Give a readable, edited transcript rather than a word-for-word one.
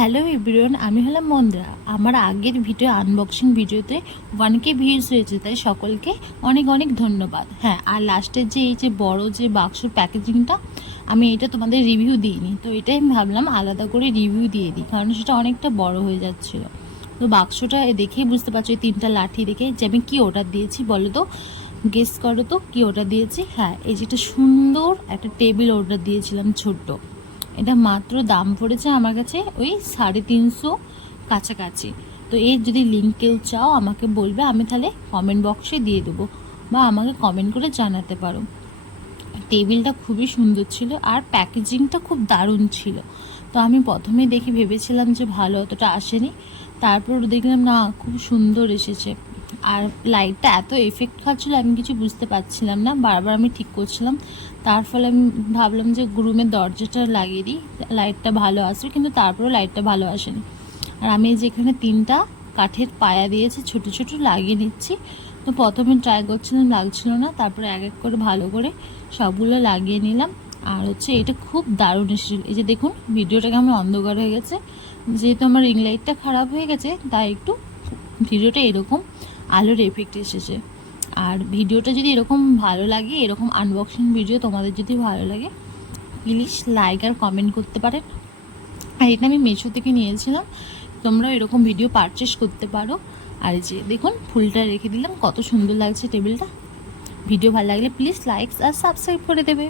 Hello everyone, আমি হলাম মন্দিরা। আমার আগের ভিডিও আনবক্সিং ভিডিওতে 1K ভিউজ হয়েছে, তাই সকলকে অনেক অনেক ধন্যবাদ। হ্যাঁ, আর লাস্টের যে এই যে বড় যে বাক্সর প্যাকেজিংটা, আমি এটা তোমাদের রিভিউ দিইনি, তো এটাই আমি ভাবলাম আলাদা করে রিভিউ দিয়ে দিই, কারণ সেটা অনেকটা বড় হয়ে যাচ্ছিল। তো বাক্সটা দেখেই বুঝতে পারছো, এই 3টা লাঠি দেখে যে আমি কী অর্ডার দিয়েছি বলো তো, গেস করো তো কী অর্ডার দিয়েছি। হ্যাঁ, এই যেটা সুন্দর একটা টেবিল অর্ডার দিয়েছিলাম ছোট্ট। এটা মাত্র দাম পড়েছে আমার কাছে ওই 350 কাছাকাছি। তো এর যদি লিঙ্ক কেউ চাও আমাকে বলবে, আমি তাহলে কমেন্ট বক্সে দিয়ে দেবো, বা আমাকে কমেন্ট করে জানাতে পারো। টেবিলটা খুবই সুন্দর ছিল আর প্যাকেজিংটা খুব দারুণ ছিল। তো আমি প্রথমে দেখে ভেবেছিলাম যে ভালো অতটা আসেনি, তারপর দেখলাম না, খুব সুন্দর এসেছে। আর লাইটটা এত এফেক্ট খাচ্ছিলো, আমি কিছু বুঝতে পারছিলাম না, বারবার আমি ঠিক করছিলাম। তার ফলে আমি ভাবলাম যে রুমের দরজাটা লাগিয়ে দিই, লাইটটা ভালো আসবে, কিন্তু তারপরেও লাইটটা ভালো আসেনি। আর আমি যেখানে 3টা কাঠের পায়া দিয়েছি ছোট ছোট, লাগিয়ে নিচ্ছি। তো প্রথমে ট্রাই করছিলাম, লাগছিল না, তারপরে এক এক করে ভালো করে সবগুলো লাগিয়ে নিলাম। আর এটা খুব দারুণ এসেছিল। এই যে দেখুন, ভিডিওটা কেমন অন্ধকার হয়ে গেছে, যেহেতু আমার রিং লাইটটা খারাপ হয়ে গেছে, তাই একটু ভিডিওটা এরকম আলোর এফেক্ট এসেছে। আর ভিডিওটা যদি এরকম ভালো লাগে, এরকম আনবক্সিং ভিডিও তোমাদের যদি ভালো লাগে, প্লিজ লাইক আর কমেন্ট করতে পারেন। আর এটা আমি মিশো থেকে নিয়েছিলাম, তোমরাও এরকম ভিডিও পারচেস করতে পারো। আর এই যে দেখুন, ফুলটা রেখে দিলাম, কত সুন্দর লাগছে টেবিলটা। ভিডিও ভালো লাগলে প্লিজ লাইক আর সাবস্ক্রাইব করে দেবে।